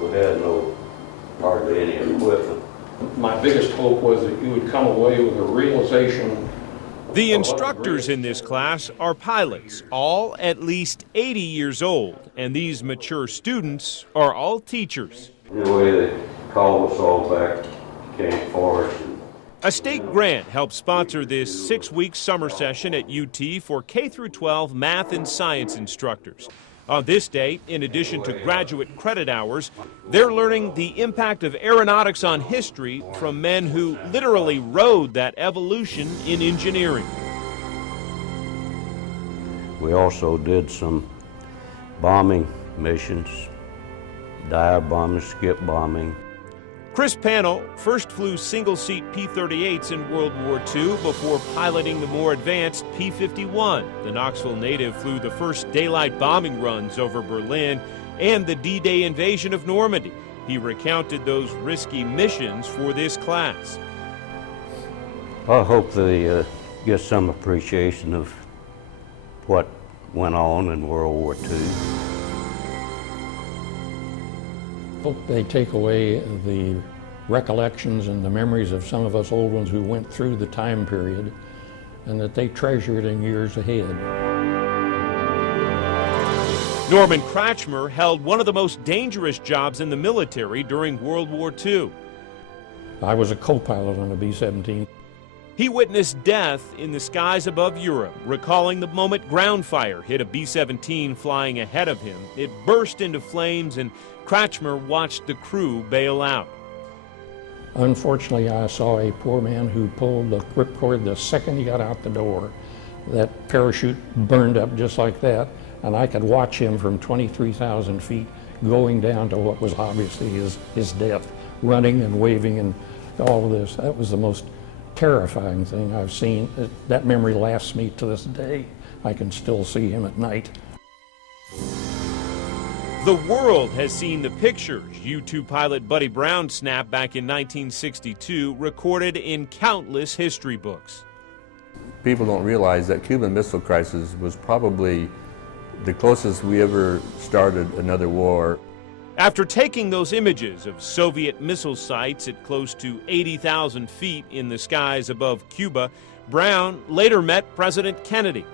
We had hardly any equipment. My biggest hope was that you would come away with a realization. The instructors in this class are pilots, all at least 80 years old, and these mature students are all teachers. The way they called us all back, came for us. A state grant helped sponsor this 6-week summer session at UT for K-12 math and science instructors. On this day, in addition to graduate credit hours, they're learning the impact of aeronautics on history from men who literally rode that evolution in engineering. We also did some bombing missions, dive bombing, skip bombing. Chris Pannell first flew single-seat P-38s in World War II before piloting the more advanced P-51. The Knoxville native flew the first daylight bombing runs over Berlin and the D-Day invasion of Normandy. He recounted those risky missions for this class. I hope they get some appreciation of what went on in World War II. Hope they take away the recollections and the memories of some of us old ones who went through the time period, and that they treasure it in years ahead. Norman Kratchmer held one of the most dangerous jobs in the military during World War II. I was a co-pilot on a B-17. He witnessed death in the skies above Europe, recalling the moment ground fire hit a B-17 flying ahead of him. It burst into flames, and Kratchmer watched the crew bail out. Unfortunately, I saw a poor man who pulled the ripcord the second he got out the door. That parachute burned up just like that, and I could watch him from 23,000 feet going down to what was obviously his death, running and waving and all of this. That was the most terrifying thing I've seen. That memory lasts me to this day. I can still see him at night. The world has seen the pictures U-2 pilot Buddy Brown snapped back in 1962, recorded in countless history books. People don't realize that Cuban Missile Crisis was probably the closest we ever started another war. After taking those images of Soviet missile sites at close to 80,000 feet in the skies above Cuba, Brown later met President Kennedy.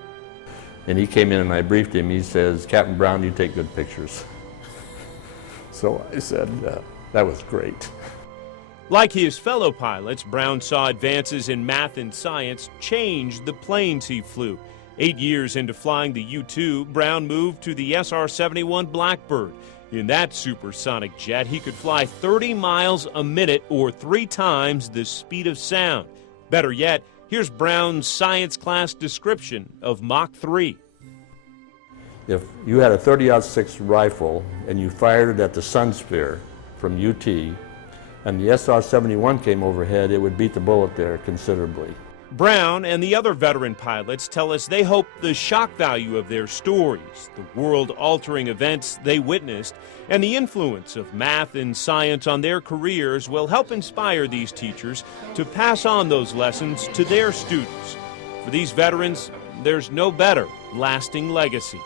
And he came in and I briefed him. He says, "Captain Brown, you take good pictures." So I said, that was great. Like his fellow pilots, Brown saw advances in math and science change the planes he flew. 8 years into flying the U-2, Brown moved to the SR-71 Blackbird. In that supersonic jet, he could fly 30 miles a minute, or 3 times the speed of sound. Better yet, here's Brown's science class description of Mach 3. If you had a .30-06 rifle and you fired it at the Sun Sphere from UT, and the SR-71 came overhead, it would beat the bullet there considerably. Brown and the other veteran pilots tell us they hope the shock value of their stories, the world-altering events they witnessed, and the influence of math and science on their careers will help inspire these teachers to pass on those lessons to their students. For these veterans, there's no better lasting legacy.